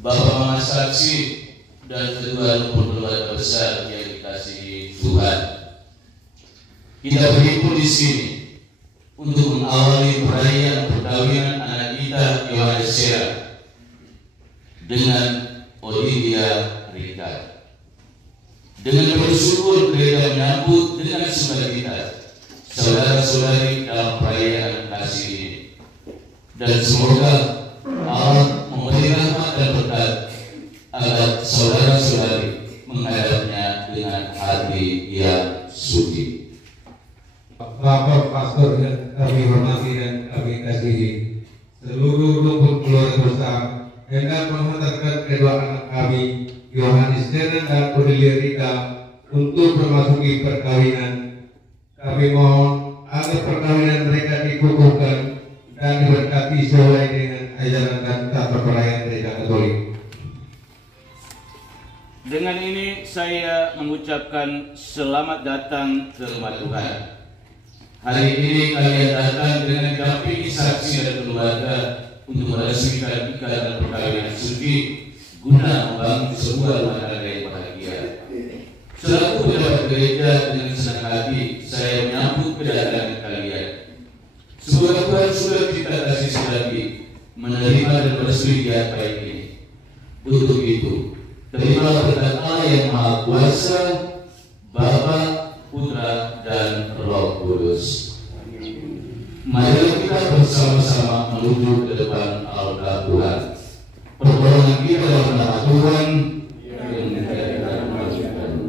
Bapak Mama Saksi dan kedua rumpun keluarga besar yang dikasihi Tuhan. Kita berhimpun di sini untuk mengawali perayaan perkawinan anak kita Yohanes Sera dengan Olivia Rika. Dengan bersyukur kita menyambut dengan sukacita saudara-saudari dalam perayaan kasih ini, dan semoga Allah memberi rahmat dan berkat agar saudara-saudari menghadapnya dengan hati yang suci. Bapak Pastor yang kami hormati dan kami kasihi, seluruh rumpun keluarga besar hendak menghantarkan kedua anak kami Yohanes Sera dan Olivia Rika untuk memasuki perkawinan. Kami mohon agar perkawinan mereka dikukuhkan dan diberkati sesuai dengan ajaran dan tata perayaan Gereja Katolik. Dengan ini saya mengucapkan selamat datang ke rumah Tuhan. Hari ini kalian datang dengan dampingi saksi dan keluarga untuk meresmikan ikatan perkawinan suci guna membangun sebuah rumah tangga yang bahagia. Selaku pejabat gereja, dengan senang hati saya menyambut kedatangan kalian. Semoga Tuhan sudah kita kasih sekali menerima dan bersedia baik ini. Untuk itu, terimalah berkat Allah yang Maha Kuasa, Bapa, Putra, dan Roh Kudus. Mari kita bersama-sama menuju ke depan altar Tuhan. Pertolongan kita dalam nama Tuhan yang menjadikan manusia dulu.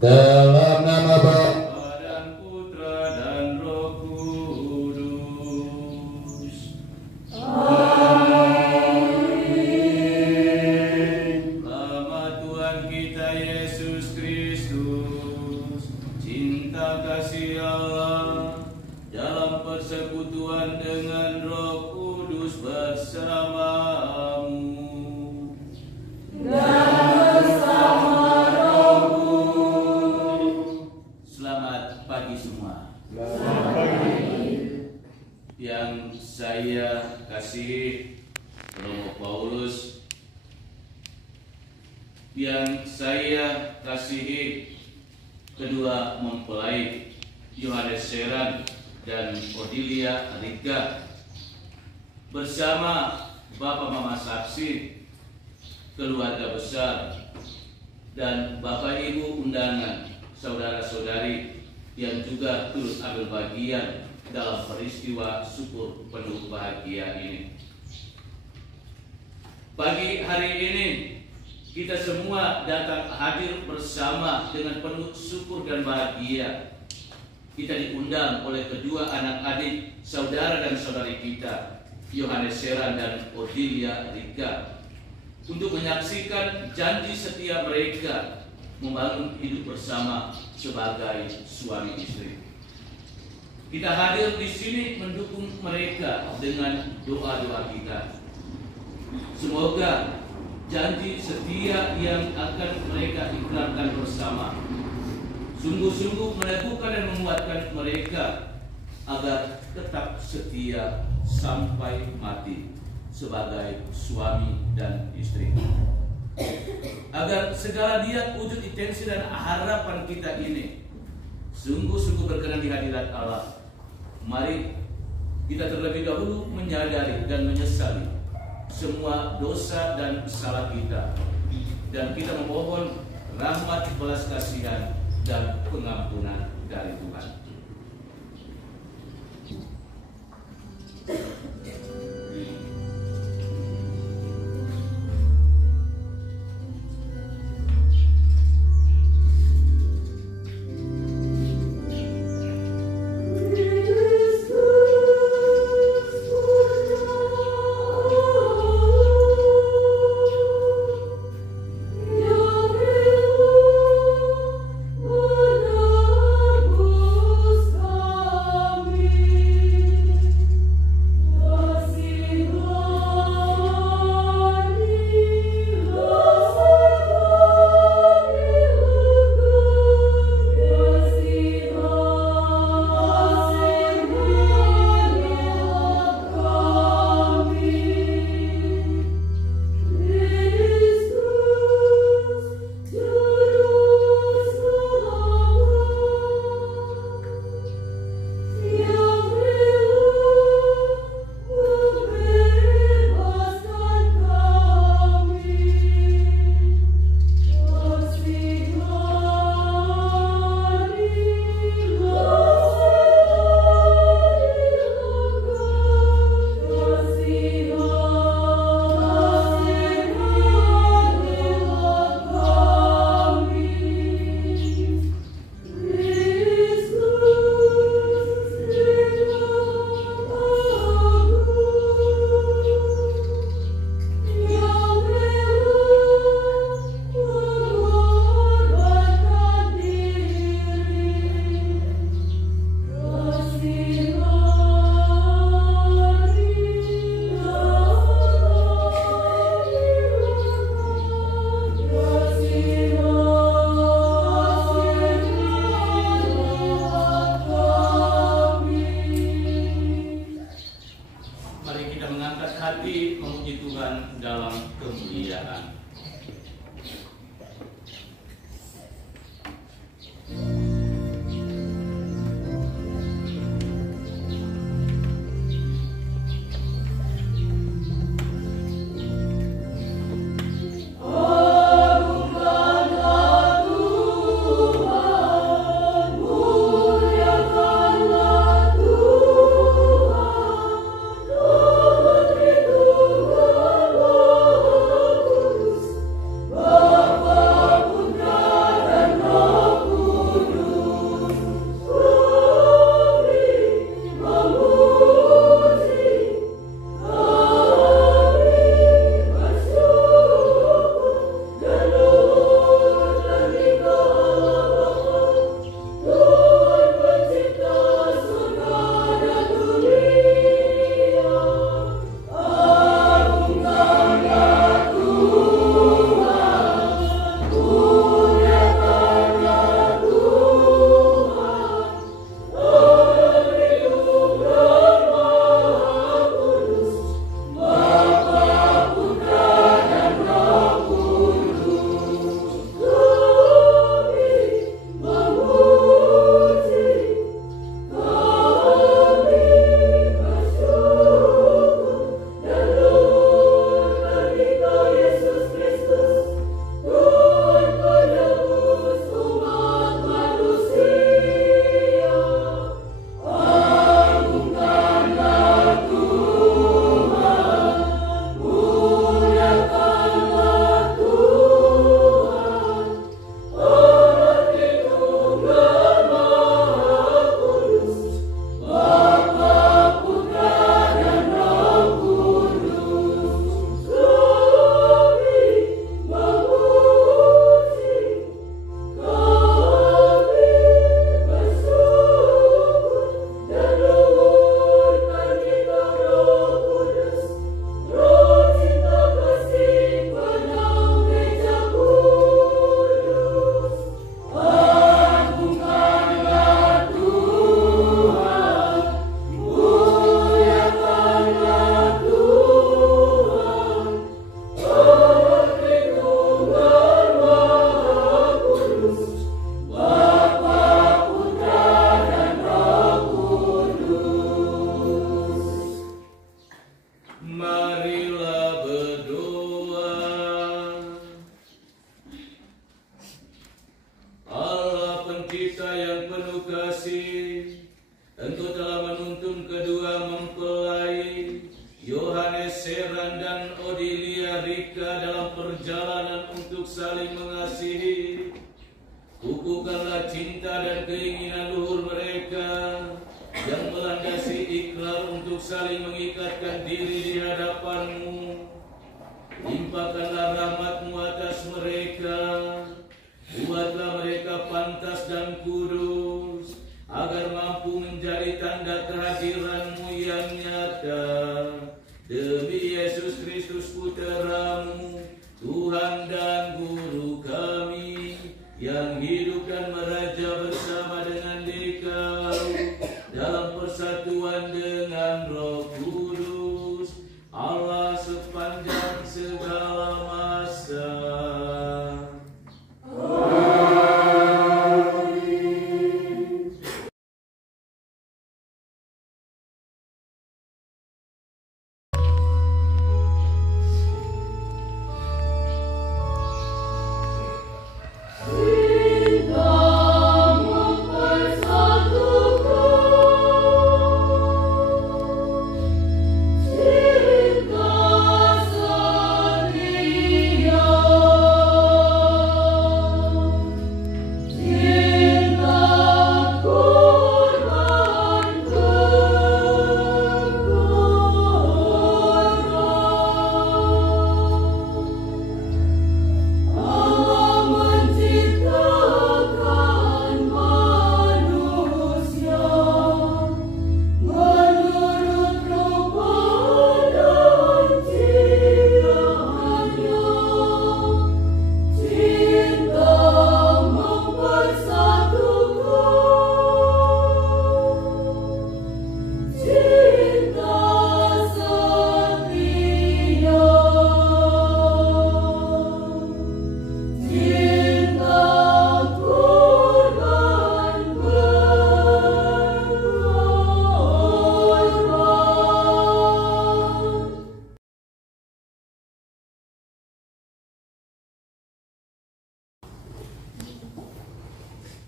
Dalam nama Bapa dan Putra dan Roh Kudus. Amin. Nama Tuhan kita Yesus Kristus, cinta kasih Allah dalam persekutuan dengan Roh Kudus bersamamu. Selamat pagi semua. Yang saya kasihi Romo Paulus, yang saya kasihi kedua mempelai Yohanes Sera dan Olivia Rika, bersama Bapak Mama Saksi, keluarga besar, dan Bapak Ibu undangan saudara-saudari yang juga turut ambil bagian dalam peristiwa syukur penuh bahagia ini. Pagi hari ini kita semua datang hadir bersama dengan penuh syukur dan bahagia. Kita diundang oleh kedua anak adik, saudara dan saudari kita, Yohanes Seran dan Odilia Rika, untuk menyaksikan janji setia mereka membangun hidup bersama sebagai suami istri. Kita hadir di sini mendukung mereka dengan doa-doa kita. Semoga janji setia yang akan mereka ikrarkan bersama sungguh-sungguh meneguhkan dan menguatkan mereka agar tetap setia sampai mati sebagai suami dan istri. Agar segala niat, wujud, intensi dan harapan kita ini sungguh-sungguh berkenan di hadirat Allah. Mari kita terlebih dahulu menyadari dan menyesali semua dosa dan salah kita, dan kita memohon rahmat, belas kasihan dan pengampunan dari Tuhan. Amen. penuh kasih. Engkau telah menuntun kedua mempelai Yohanes Seran dan Odilia Rika dalam perjalanan untuk saling mengasihi. Kukuhkanlah cinta dan keinginan luhur mereka yang melandasi ikrar untuk saling mengikatkan diri di hadapan-Mu. Limpahkanlah rahmat-Mu atas mereka. Buatlah mereka pantas dan kudus, agar mampu menjadi tanda kehadiran-Mu yang nyata. Demi Yesus Kristus Putra-Mu, Tuhan dan Guru kami, yang hidup dan meraja bersama dengan Dikau dalam persatuan dengan Roh Kudus, Allah sepanjang segala masa.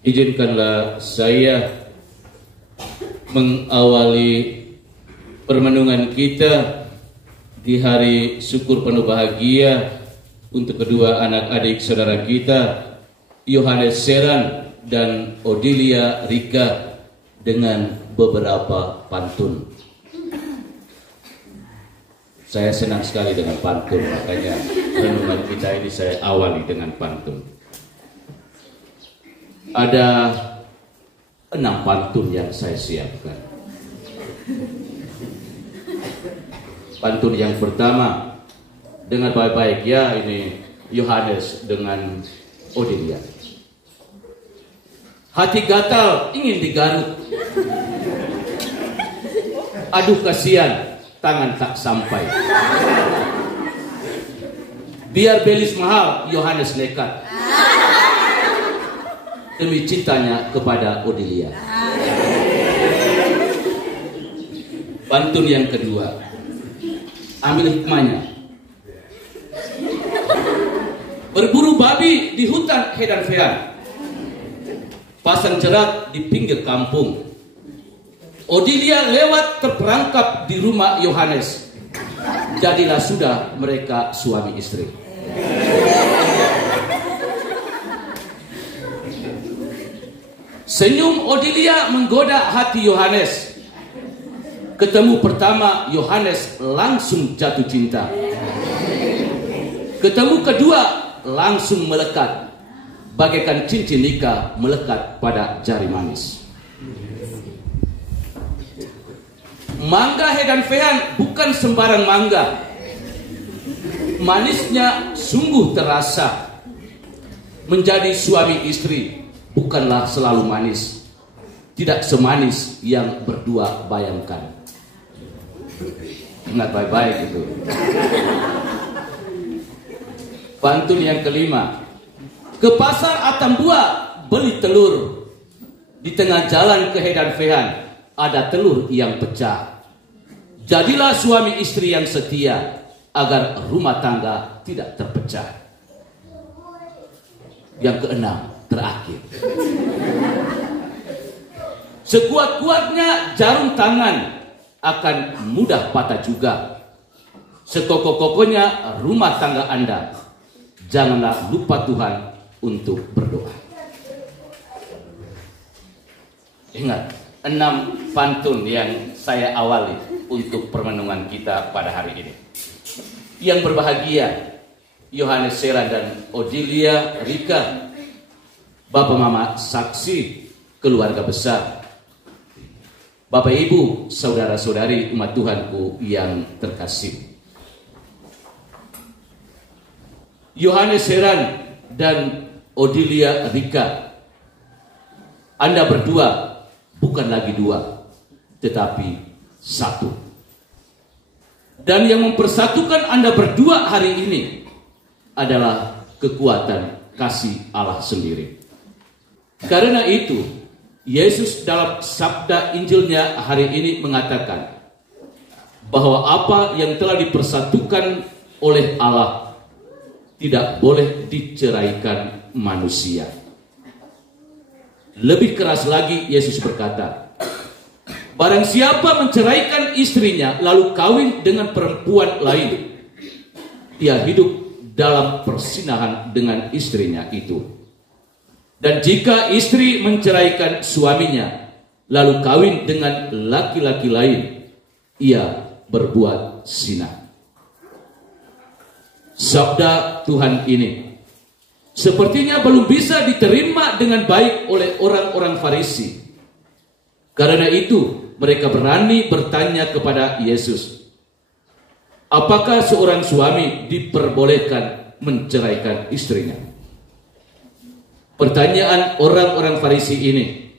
Izinkanlah saya mengawali permenungan kita di hari syukur penuh bahagia untuk kedua anak adik saudara kita, Yohanes Seran dan Odilia Rika, dengan beberapa pantun. Saya senang sekali dengan pantun, makanya renungan kita ini saya awali dengan pantun. Ada 6 pantun yang saya siapkan. Pantun yang pertama, dengar baik-baik ya, ini Yohanes dengan Odilia. Hati gatal ingin digaruk, aduh kasihan tangan tak sampai. Biar belis mahal, Yohanes nekat demi cintanya kepada Odilia. Pantun yang kedua, ambil hikmahnya. Berburu babi di hutan Hedan Fean, pasang jerat di pinggir kampung. Odilia lewat terperangkap di rumah Yohanes. Jadilah sudah mereka suami istri. Senyum Odilia menggoda hati Yohanes. Ketemu pertama, Yohanes langsung jatuh cinta. Ketemu kedua, langsung melekat, bagaikan cincin nikah melekat pada jari manis. Mangga Hedan Fean bukan sembarang mangga. Manisnya sungguh terasa. Menjadi suami istri bukanlah selalu manis. Tidak semanis yang berdua bayangkan. Ingat baik-baik itu. Pantun yang kelima. Ke pasar Atambua beli telur. Di tengah jalan ke Hedan Fean ada telur yang pecah. Jadilah suami istri yang setia agar rumah tangga tidak terpecah. Yang keenam, terakhir. Sekuat-kuatnya jarum tangan akan mudah patah juga. Sekokoh-kokohnya rumah tangga Anda, janganlah lupa Tuhan untuk berdoa. Ingat, 6 pantun yang saya awali untuk permenungan kita pada hari ini. Yang berbahagia, Yohanes Seran dan Odilia Rika, Bapak Mama saksi keluarga besar, Bapak Ibu, saudara-saudari umat Tuhanku yang terkasih. Yohanes Seran dan Odilia Rika, Anda berdua bukan lagi 2, tetapi 1. Dan yang mempersatukan Anda berdua hari ini adalah kekuatan kasih Allah sendiri. Karena itu, Yesus dalam sabda Injilnya hari ini mengatakan bahwa apa yang telah dipersatukan oleh Allah tidak boleh diceraikan manusia. Lebih keras lagi Yesus berkata, barang siapa menceraikan istrinya lalu kawin dengan perempuan lain, dia hidup dalam persinahan dengan istrinya itu. Dan jika istri menceraikan suaminya lalu kawin dengan laki-laki lain, ia berbuat zina. Sabda Tuhan ini sepertinya belum bisa diterima dengan baik oleh orang-orang Farisi. Karena itu mereka berani bertanya kepada Yesus, apakah seorang suami diperbolehkan menceraikan istrinya? Pertanyaan orang-orang Farisi ini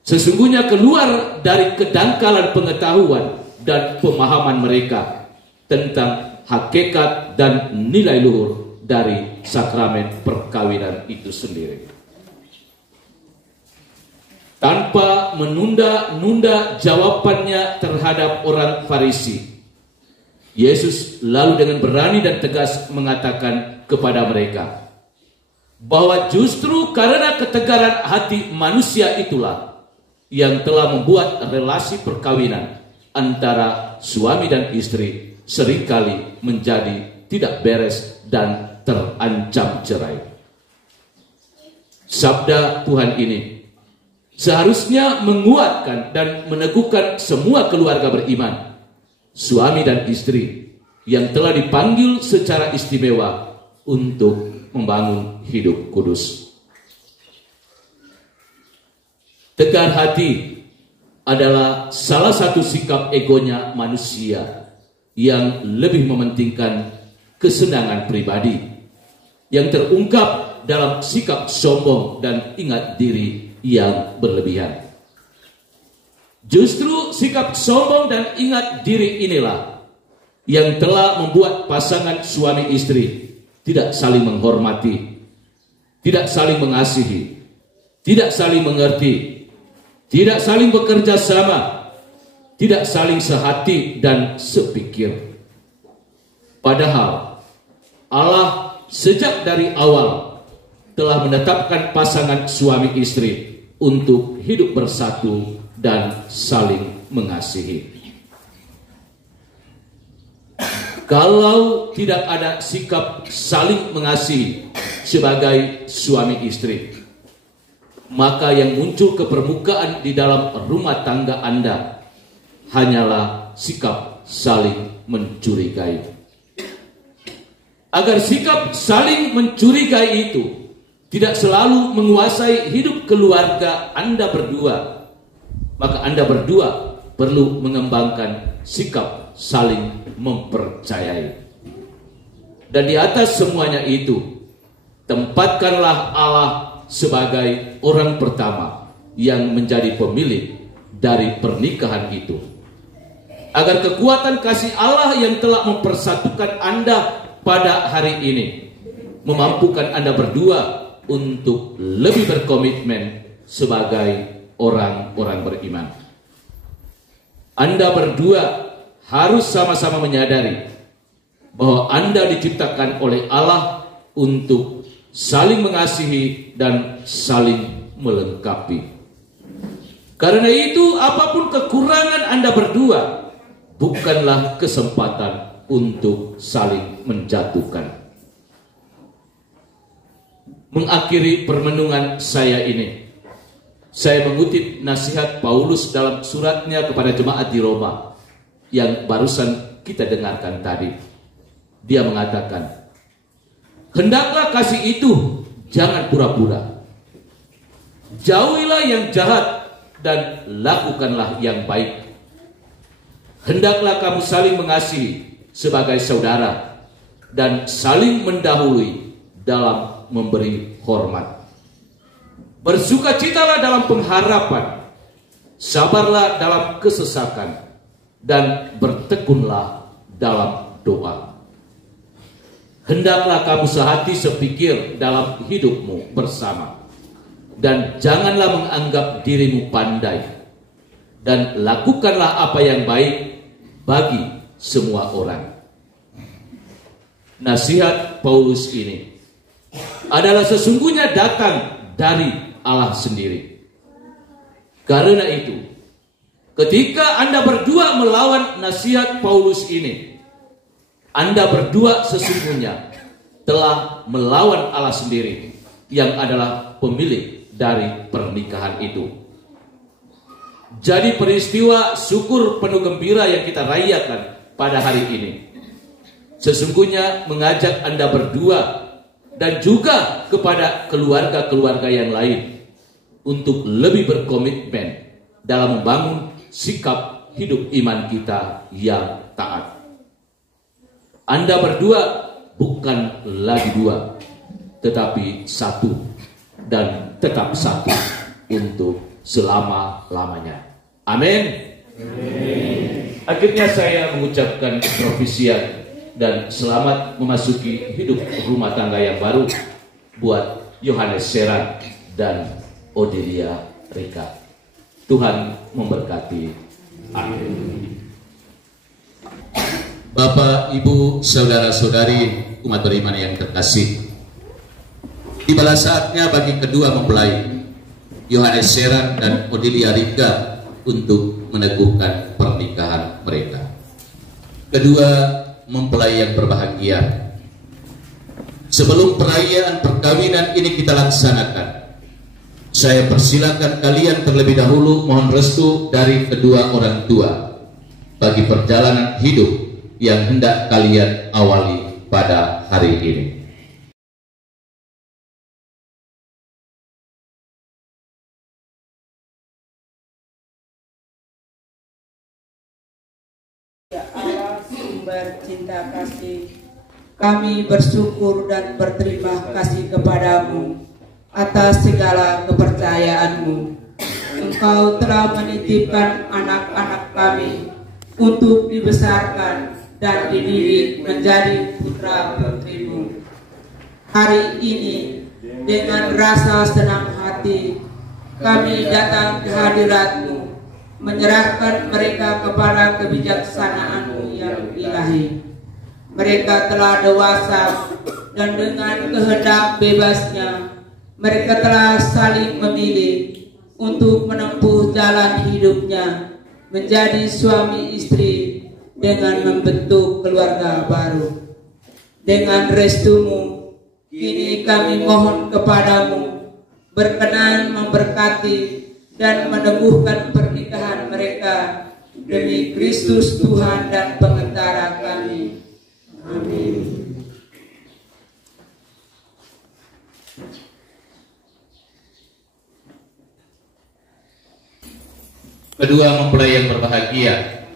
sesungguhnya keluar dari kedangkalan pengetahuan dan pemahaman mereka tentang hakikat dan nilai luhur dari sakramen perkawinan itu sendiri. Tanpa menunda-nunda jawabannya terhadap orang Farisi, Yesus lalu dengan berani dan tegas mengatakan kepada mereka bahwa justru karena ketegaran hati manusia itulah yang telah membuat relasi perkawinan antara suami dan istri seringkali menjadi tidak beres dan terancam cerai. Sabda Tuhan ini seharusnya menguatkan dan meneguhkan semua keluarga beriman, suami dan istri yang telah dipanggil secara istimewa untuk membangun hidup kudus. Tegar hati adalah salah satu sikap egonya manusia yang lebih mementingkan kesenangan pribadi, yang terungkap dalam sikap sombong dan ingat diri yang berlebihan. Justru sikap sombong dan ingat diri inilah yang telah membuat pasangan suami istri tidak saling menghormati, tidak saling mengasihi, tidak saling mengerti, tidak saling bekerja sama, tidak saling sehati dan sepikir. Padahal Allah sejak dari awal telah menetapkan pasangan suami istri untuk hidup bersatu dan saling mengasihi. Kalau tidak ada sikap saling mengasihi sebagai suami istri, maka yang muncul ke permukaan di dalam rumah tangga Anda hanyalah sikap saling mencurigai. Agar sikap saling mencurigai itu tidak selalu menguasai hidup keluarga Anda berdua, maka Anda berdua perlu mengembangkan sikap saling mempercayai. Dan di atas semuanya itu, tempatkanlah Allah sebagai orang pertama yang menjadi pemilik dari pernikahan itu, agar kekuatan kasih Allah yang telah mempersatukan Anda pada hari ini memampukan Anda berdua untuk lebih berkomitmen sebagai orang-orang beriman. Anda berdua harus sama-sama menyadari bahwa Anda diciptakan oleh Allah untuk saling mengasihi dan saling melengkapi. Karena itu apapun kekurangan Anda berdua bukanlah kesempatan untuk saling menjatuhkan. Mengakhiri permenungan saya ini, saya mengutip nasihat Paulus dalam suratnya kepada jemaat di Roma yang barusan kita dengarkan tadi. Dia mengatakan, hendaklah kasih itu jangan pura-pura. Jauhilah yang jahat dan lakukanlah yang baik. Hendaklah kamu saling mengasihi sebagai saudara dan saling mendahului dalam memberi hormat. Bersukacitalah dalam pengharapan, sabarlah dalam kesesakan, dan bertekunlah dalam doa. Hendaklah kamu sehati sepikir dalam hidupmu bersama, dan janganlah menganggap dirimu pandai, dan lakukanlah apa yang baik bagi semua orang. Nasihat Paulus ini adalah sesungguhnya datang dari Allah sendiri. Karena itu, ketika Anda berdua melawan nasihat Paulus ini, Anda berdua sesungguhnya telah melawan Allah sendiri yang adalah pemilik dari pernikahan itu. Jadi peristiwa syukur penuh gembira yang kita rayakan pada hari ini sesungguhnya mengajak Anda berdua dan juga kepada keluarga-keluarga yang lain untuk lebih berkomitmen dalam membangun sikap hidup iman kita yang taat. Anda berdua bukan lagi dua, tetapi satu dan tetap satu untuk selama-lamanya. Amin. Akhirnya saya mengucapkan profesian dan selamat memasuki hidup rumah tangga yang baru buat Yohanes Seran dan Odelia Rika. Tuhan memberkati. Amin. Bapak, Ibu, saudara-saudari umat beriman yang terkasih, tibalah saatnya bagi kedua mempelai Yohanes Seran dan Odelia Rika untuk meneguhkan pernikahan mereka. Kedua mempelai yang berbahagia, sebelum perayaan perkawinan ini kita laksanakan, saya persilakan kalian terlebih dahulu mohon restu dari kedua orang tua bagi perjalanan hidup yang hendak kalian awali pada hari ini. Ya Allah, sumber cinta kasih, kami bersyukur dan berterima kasih kepadamu atas segala kepercayaanmu. Engkau telah menitipkan anak-anak kami untuk dibesarkan dan dididik menjadi putra putrimu. Hari ini dengan rasa senang hati kami datang ke hadiratmu, menyerahkan mereka kepada kebijaksanaan-Mu yang ilahi. Mereka telah dewasa dan dengan kehendak bebasnya mereka telah saling memilih untuk menempuh jalan hidupnya menjadi suami istri dengan membentuk keluarga baru. Dengan restu-Mu, kini kami mohon kepadamu berkenan memberkati dan meneguhkan pernikahan mereka demi Kristus Tuhan dan Pengantara kami. Amin. Kedua mempelai yang berbahagia,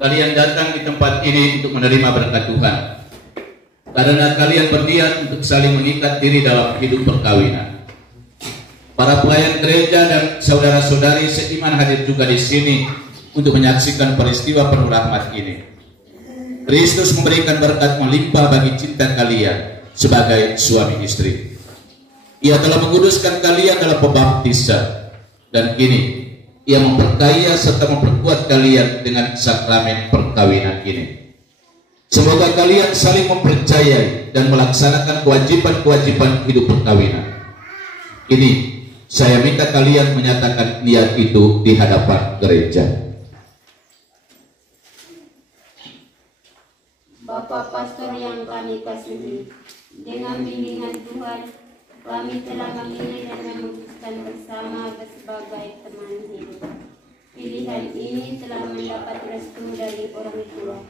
kalian datang di tempat ini untuk menerima berkat Tuhan, karena kalian berniat untuk saling mengikat diri dalam hidup perkawinan. Para pelayan gereja dan saudara-saudari seiman hadir juga di sini untuk menyaksikan peristiwa penuh rahmat ini. Kristus memberikan berkat melimpah bagi cinta kalian sebagai suami istri. Ia telah menguduskan kalian dalam pembaptisan, dan kini Ia memperkaya serta memperkuat kalian dengan sakramen perkawinan ini. Semoga kalian saling mempercayai dan melaksanakan kewajiban-kewajiban hidup perkawinan ini Saya minta kalian menyatakan niat itu di hadapan gereja. Bapak Pastor yang kami kasihi, dengan bimbingan Tuhan, kami telah memilih dan memutuskan bersama sebagai teman hidup. Pilihan ini telah mendapat restu dari orang tua.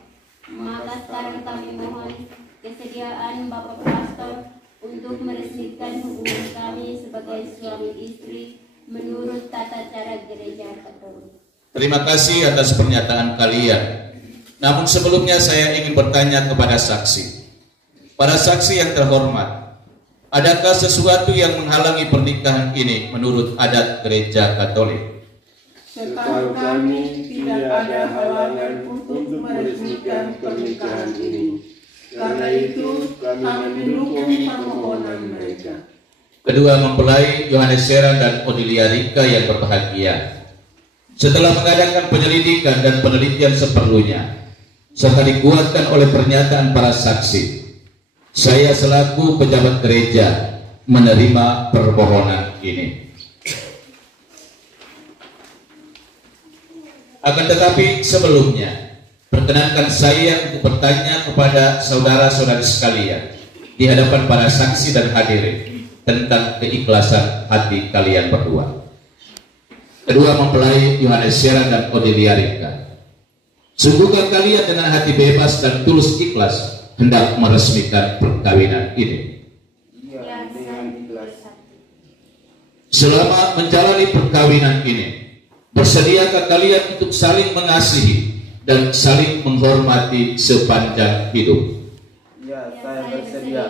Maka sekarang kami mohon kesediaan Bapak Pastor untuk meresmikan hubungan kami sebagai suami istri menurut tata cara gereja Katolik. Terima kasih atas pernyataan kalian. Namun sebelumnya saya ingin bertanya kepada saksi. Para saksi yang terhormat, adakah sesuatu yang menghalangi pernikahan ini menurut adat gereja Katolik? Setahu kami tidak ada halangan untuk meresmikan pernikahan ini. Karena itu kami mendukung permohonan mereka. Kedua mempelai Yohanes Serang dan Odilia Rika yang berbahagia, setelah mengadakan penyelidikan dan penelitian seperlunya, serta dikuatkan oleh pernyataan para saksi, saya selaku pejabat gereja menerima permohonan ini. Akan tetapi sebelumnya, perkenankan saya untuk bertanya kepada saudara-saudari sekalian di hadapan para saksi dan hadirin tentang keikhlasan hati kalian berdua. Kedua mempelai Yohanes Serang dan Odilia Rika, sungguhkah kalian dengan hati bebas dan tulus ikhlas hendak meresmikan perkawinan ini? Ya, dengan ikhlas. Selama menjalani perkawinan ini, bersediakah kalian untuk saling mengasihi dan saling menghormati sepanjang hidup? Ya, saya bersedia.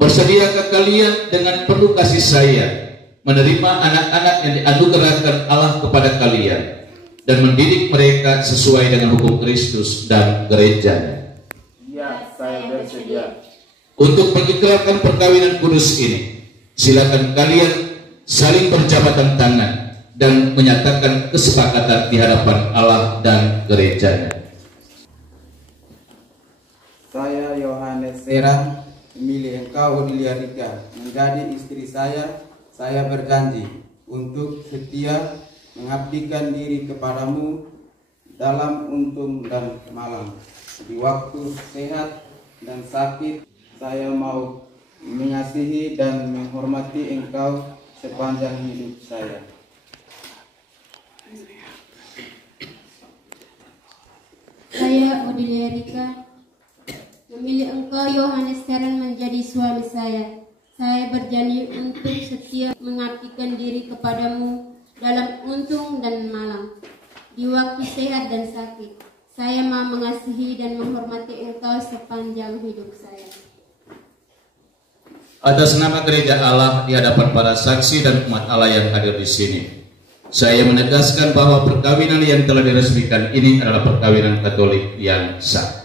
Bersediakah kalian dengan penuh kasih sayang menerima anak-anak yang dianugerahkan Allah kepada kalian dan mendidik mereka sesuai dengan hukum Kristus dan gerejanya? Ya, saya bersedia. Untuk mengikrarkan perkawinan kudus ini, silakan kalian saling berjabatan tangan dan menyatakan kesepakatan di hadapan Allah dan gerejanya. Saya Yohanes Serang memilih engkau Odilia Rika menjadi istri saya. Saya berjanji untuk setia mengabdikan diri kepadamu dalam untung dan malam. Di waktu sehat dan sakit, saya mau mengasihi dan menghormati engkau sepanjang hidup saya. Saya Odilia Rika memilih engkau Yohanes Serang menjadi suami saya. Saya berjanji untuk setia mengabdikan diri kepadamu dalam untung dan malam. Di waktu sehat dan sakit, saya mau mengasihi dan menghormati engkau sepanjang hidup saya. Atas nama gereja Allah di hadapan para saksi dan umat Allah yang hadir di sini, saya menegaskan bahwa perkawinan yang telah diresmikan ini adalah perkawinan Katolik yang sah.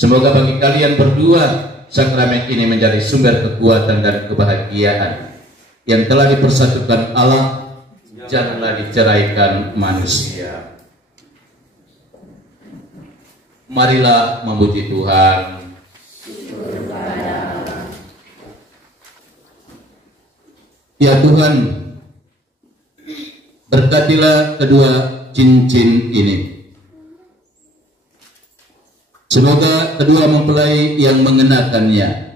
Semoga bagi kalian berdua, sakramen ini menjadi sumber kekuatan dan kebahagiaan. Yang telah dipersatukan Allah, janganlah diceraikan manusia. Marilah memuji Tuhan. Ya Tuhan, berkatilah kedua cincin ini. Semoga kedua mempelai yang mengenakannya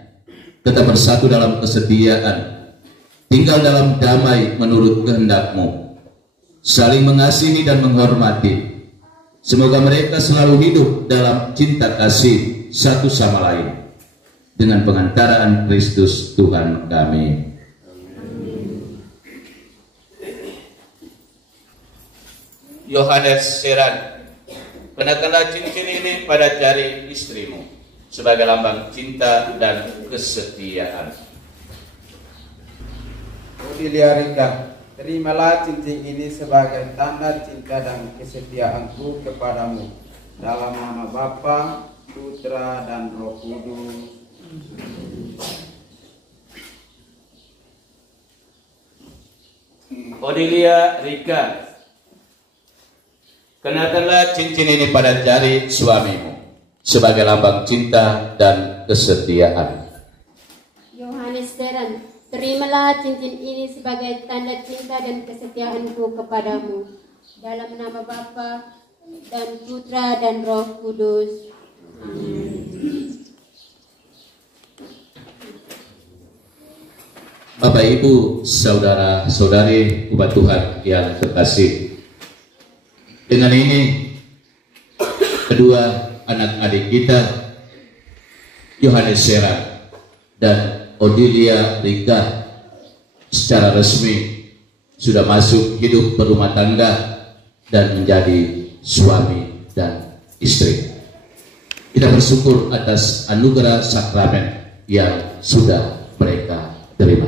tetap bersatu dalam kesetiaan, tinggal dalam damai menurut kehendak-Mu, saling mengasihi dan menghormati. Semoga mereka selalu hidup dalam cinta kasih satu sama lain dengan pengantaraan Kristus Tuhan kami. Yohanes Serang, kenakanlah cincin ini pada jari istrimu sebagai lambang cinta dan kesetiaan. Odilia Rika, terimalah cincin ini sebagai tanda cinta dan kesetiaanku kepadamu. Dalam nama Bapa, Putra, dan Roh Kudus. Odilia Rika, kenakanlah cincin ini pada jari suamimu sebagai lambang cinta dan kesetiaan. Yohanes Serang, Terimalah cincin ini sebagai tanda cinta dan kesetiaanku kepadamu. Dalam nama Bapa dan Putra dan Roh Kudus. Bapak, Ibu, saudara-saudari umat Tuhan yang terkasih, dengan ini kedua anak-adik kita, Yohanes Sera dan Odilia Rika, secara resmi sudah masuk hidup berumah tangga dan menjadi suami dan istri. Kita bersyukur atas anugerah sakramen yang sudah mereka terima.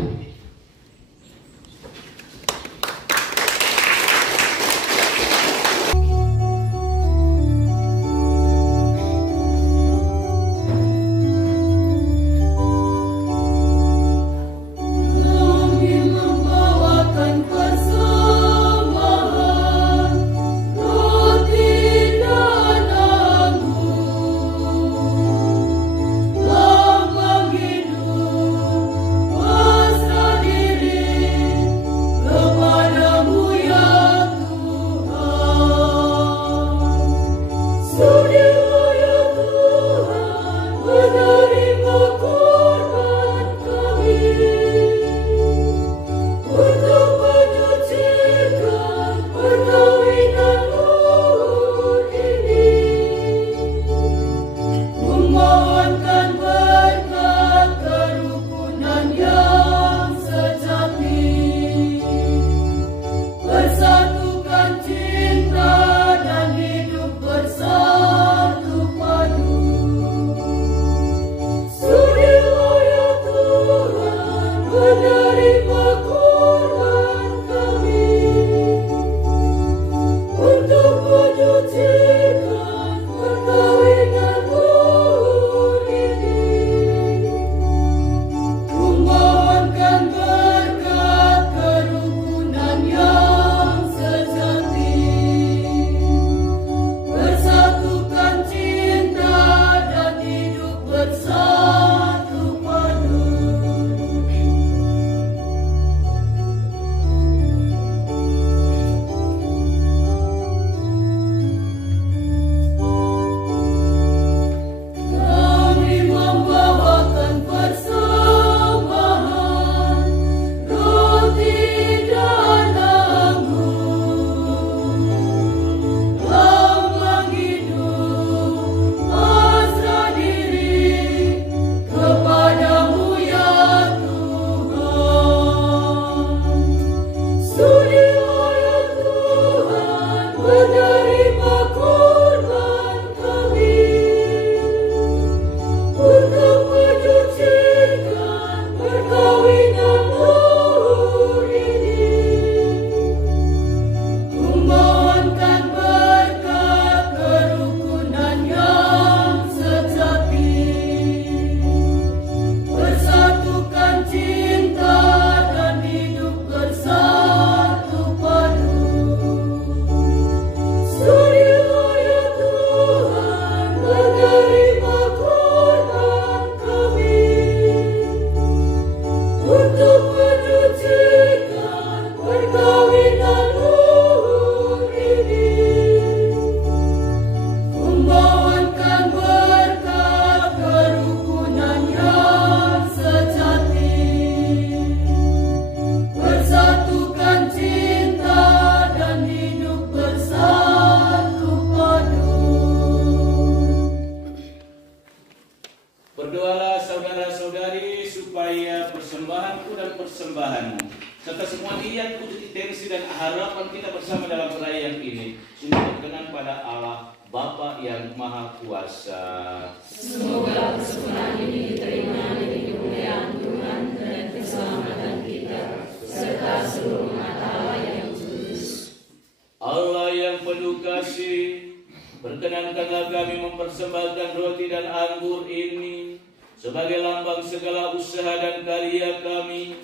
Perkenankanlah kami mempersembahkan roti dan anggur ini sebagai lambang segala usaha dan karya kami.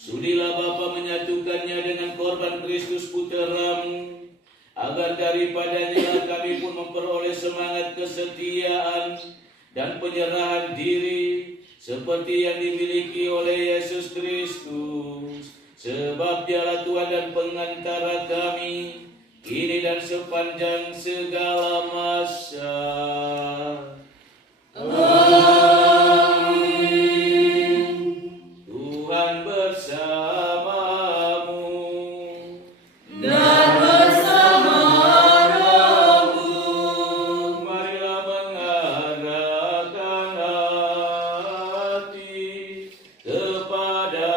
Sudilah Bapa menyatukannya dengan korban Kristus Putra-Mu, agar daripadanya kami pun memperoleh semangat kesetiaan dan penyerahan diri, seperti yang dimiliki oleh Yesus Kristus, sebab Dialah Tuhan dan pengantara kami, kini dan sepanjang segala masa. Amin. Tuhan bersamamu dan bersama rohmu. Marilah mengarahkan hati kepada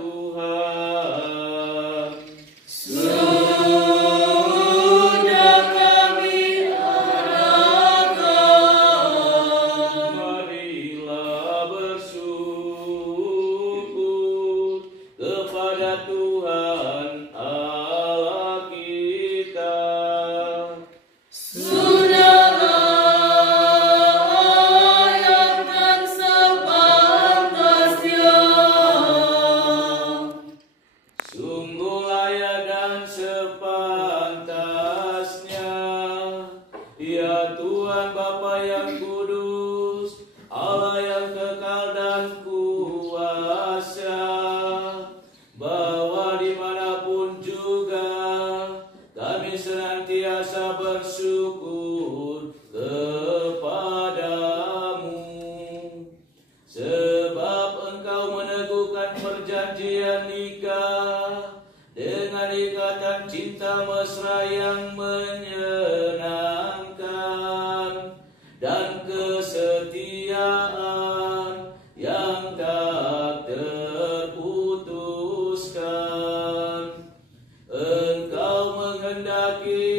Tuhan. Sudah kami arahkan. Marilah bersyukur kepada Tuhan Allah kita. Sudah layak dan sepantasnya. Sungguh layak dan sepantasnya, ya Tuhan Bapa yang kudus, Allah yang kekal dan kuasa, bahwa dimanapun juga kami senantiasa bersyukur kepadamu, sebab Engkau meneguhkan perjanjian nikah dengan ikatan cinta mesra yang menyenangkan dan kesetiaan yang tak terputuskan. Engkau menghendaki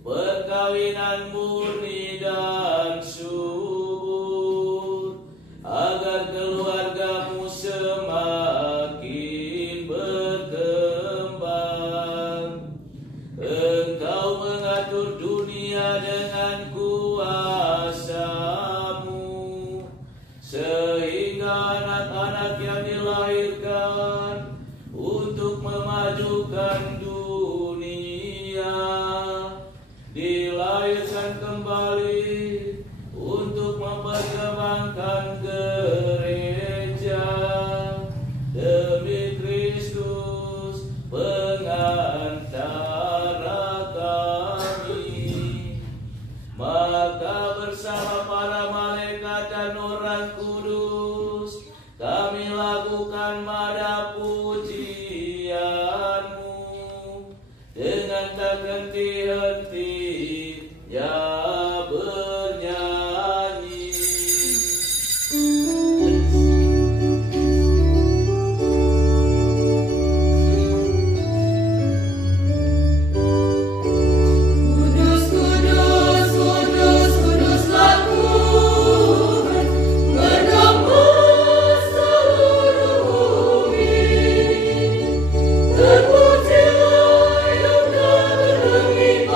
perkawinan murni dan subur, agar keluargamu semakin berkembang. Engkau mengatur dunia dengan kuasa-Mu, sehingga anak-anak yang dilahirkan untuk memajukan dunia dilahirkan kembali untuk memperkembangkan gereja demi Kristus pengantara kami. Maka bersama para malaikat dan orang kudus kami lakukan nada pujian-Mu dengan tak henti-henti ya bernyanyi. Kudus, kudus, kudus, kuduslah Tuhan, menembus seluruh bumi. Terpujilah yang tak terhenti.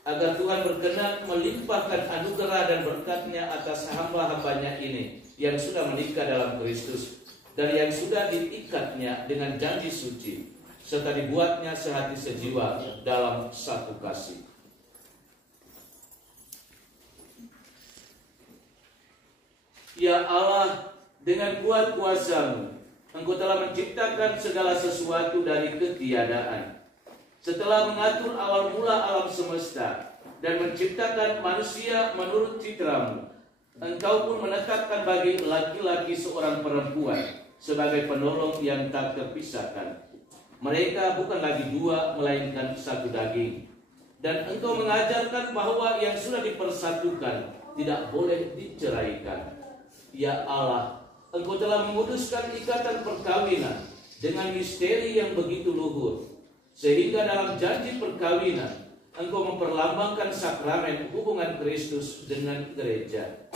agar Tuhan berkenan melimpahkan anugerah dan berkat-Nya atas hamba-hambanya ini yang sudah menikah dalam Kristus dan yang sudah diikat-Nya dengan janji suci, serta dibuatnya sehati sejiwa dalam satu kasih. Ya Allah, dengan kuat kuasa-Mu, Engkau telah menciptakan segala sesuatu dari ketiadaan. Setelah mengatur awal mula alam semesta dan menciptakan manusia menurut citra-Mu, Engkau pun menetapkan bagi laki-laki seorang perempuan sebagai penolong yang tak terpisahkan. Mereka bukan lagi dua, melainkan satu daging. Dan Engkau mengajarkan bahwa yang sudah dipersatukan tidak boleh diceraikan. Ya Allah, Engkau telah menguduskan ikatan perkawinan dengan misteri yang begitu luhur, sehingga dalam janji perkawinan Engkau memperlambangkan sakramen hubungan Kristus dengan gereja.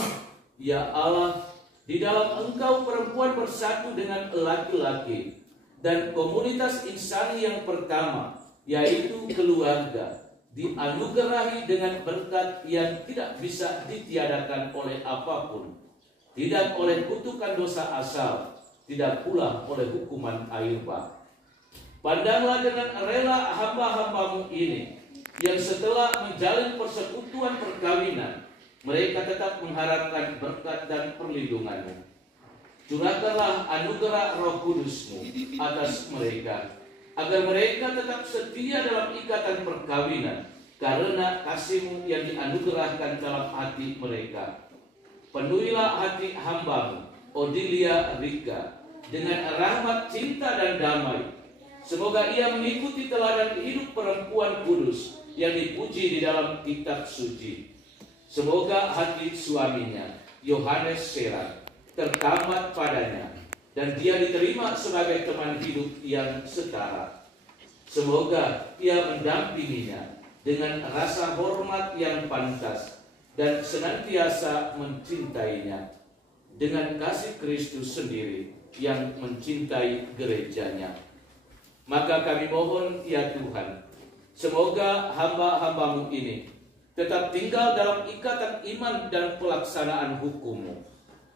Ya Allah, di dalam Engkau perempuan bersatu dengan laki-laki, dan komunitas insani yang pertama, yaitu keluarga, dianugerahi dengan berkat yang tidak bisa ditiadakan oleh apapun, tidak oleh kutukan dosa asal, tidak pula oleh hukuman air bah. Pandanglah dengan rela hamba-hamba-Mu ini, yang setelah menjalin persekutuan perkawinan, mereka tetap mengharapkan berkat dan perlindungan-Mu. Curahkanlah anugerah Roh Kudus-Mu atas mereka, agar mereka tetap setia dalam ikatan perkawinan, karena kasih-Mu yang dianugerahkan dalam hati mereka. Penuhilah hati hamba-Mu, Odilia Rika, dengan rahmat, cinta, dan damai. Semoga ia mengikuti teladan hidup perempuan kudus yang dipuji di dalam kitab suci. Semoga hati suaminya, Yohanes Serang, tertamat padanya, dan dia diterima sebagai teman hidup yang setara. Semoga ia mendampinginya dengan rasa hormat yang pantas, dan senantiasa mencintainya dengan kasih Kristus sendiri yang mencintai gerejanya. Maka kami mohon ya Tuhan, semoga hamba-hamba-Mu ini tetap tinggal dalam ikatan iman dan pelaksanaan hukum-Mu.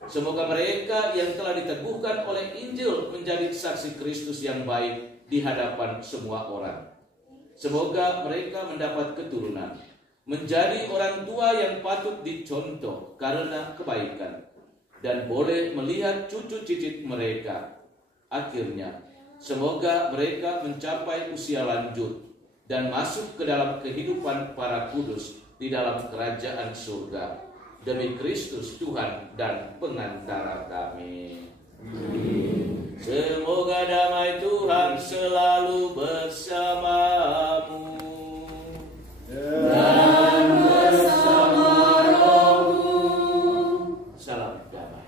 Semoga mereka yang telah diteguhkan oleh Injil menjadi saksi Kristus yang baik di hadapan semua orang. Semoga mereka mendapat keturunan, menjadi orang tua yang patut dicontoh karena kebaikan, dan boleh melihat cucu cicit mereka. Akhirnya, semoga mereka mencapai usia lanjut dan masuk ke dalam kehidupan para kudus di dalam kerajaan surga. Demi Kristus Tuhan dan pengantara kami. Semoga damai Tuhan selalu bersamamu. Dan bersama rohmu. Salam damai.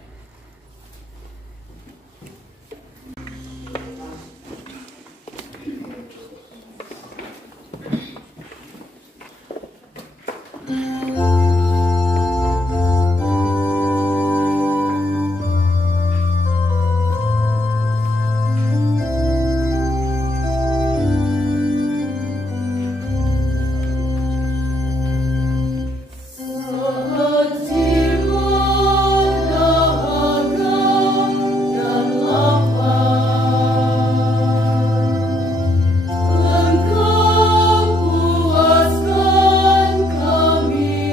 Engkau puaskan kami.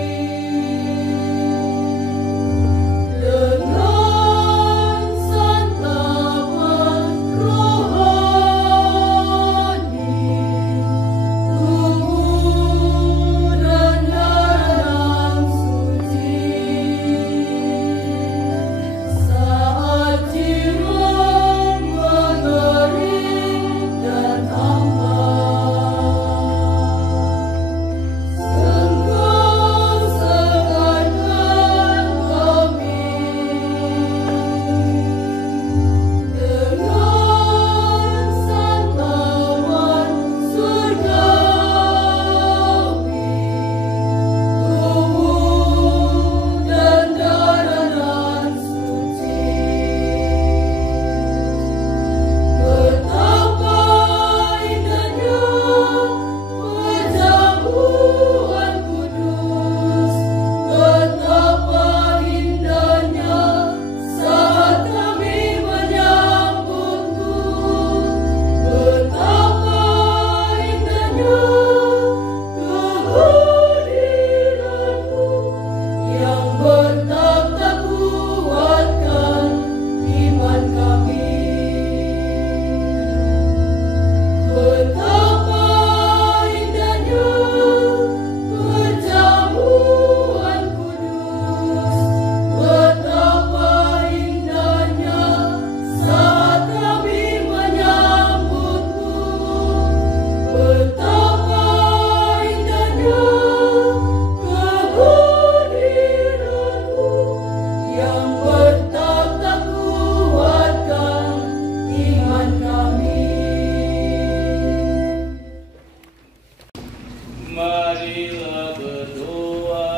marilah berdoa.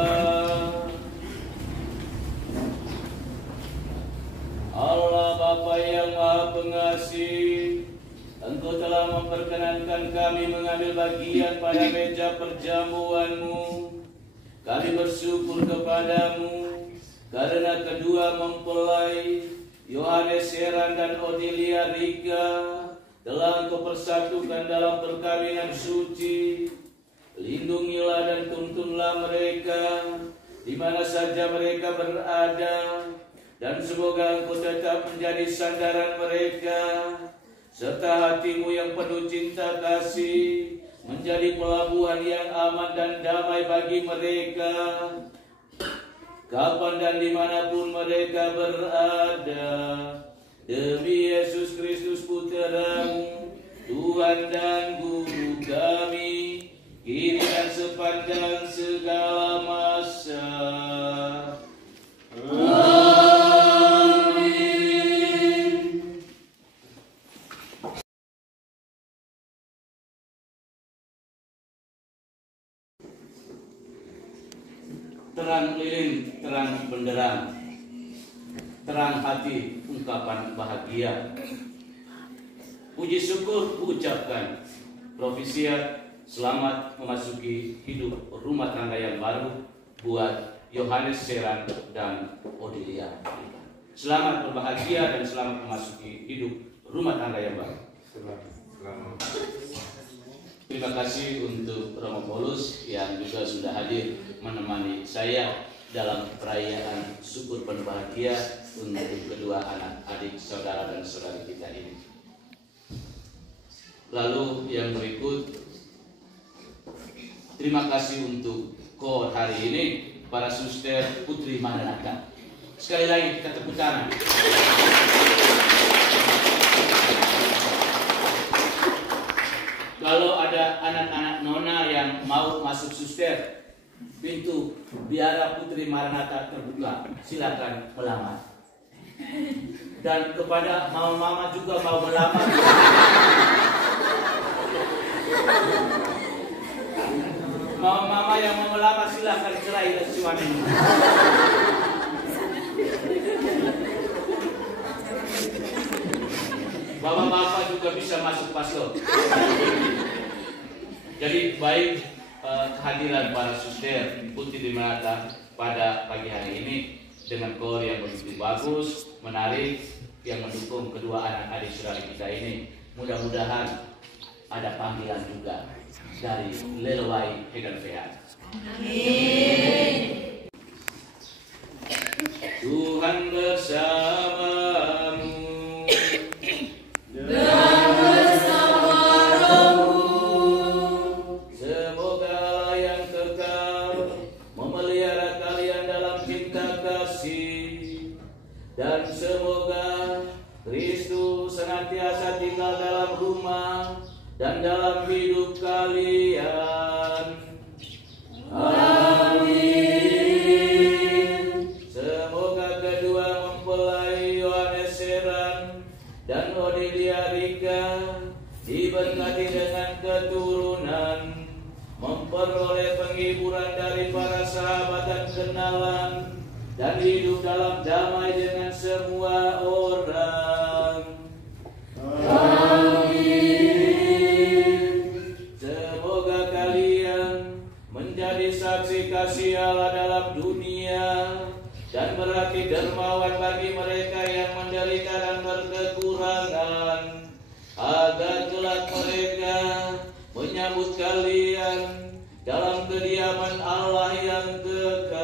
Allah Bapa yang Maha Pengasih, Engkau telah memperkenankan kami mengambil bagian pada meja perjamuan-Mu. Kami bersyukur kepadamu karena kedua mempelai Yohanes Heran dan Odilia Rika telah Engkau persatukan dalam perkawinan suci. Lindungilah dan tuntunlah mereka di mana saja mereka berada, dan semoga Engkau tetap menjadi sandaran mereka, serta hatimu yang penuh cinta kasih menjadi pelabuhan yang aman dan damai bagi mereka kapan dan dimanapun mereka berada. Demi Yesus Kristus Putra-Mu, Tuhan dan Guru kami, kini dan sepanjang segala masa. Terang lilin, terang benderang, terang hati, ungkapan bahagia. Puji syukur ucapkan, Profisiat selamat memasuki hidup rumah tangga yang baru buat Yohanes Heran dan Odilia. Selamat berbahagia dan selamat memasuki hidup rumah tangga yang baru. Terima kasih untuk Romo Paulus yang juga sudah hadir menemani saya dalam perayaan syukur penuh bahagia untuk kedua anak adik saudara dan saudari kita ini. Lalu yang berikut, terima kasih untuk KOR hari ini, para suster Putri Maranatha. Sekali lagi kita tepuk tangan. Kalau ada anak-anak nona yang mau masuk suster, pintu biara Putri Maranatha terbuka, silakan melamar. Dan kepada mama-mama juga mau melamar, mama-mama yang mau melamar silakan cerai suaminya. Bapak-bapak juga bisa masuk paslon. Jadi baik kehadiran para suster Putri Maranatha pada pagi hari ini dengan KOR yang begitu bagus, menarik, yang mendukung kedua anak adik saudara kita ini. Mudah-mudahan ada panggilan juga dari Lelewai Hegan Vean. Amin. Tuhan bersamamu. Dan semoga Kristus senantiasa tinggal dalam rumah dan dalam hidup kalian. Amin. Semoga kedua mempelai Yohanes Heran dan Odilia Rika diberkati dengan keturunan, memperoleh penghiburan dari para sahabat dan kenalan, dan hidup dalam damai dengan semua orang. Amin. Semoga kalian menjadi saksi kasih Allah dalam dunia dan berarti dermawan bagi mereka yang menderita dan berkekurangan, agar kelak mereka menyambut kalian dalam kediaman Allah yang kekal.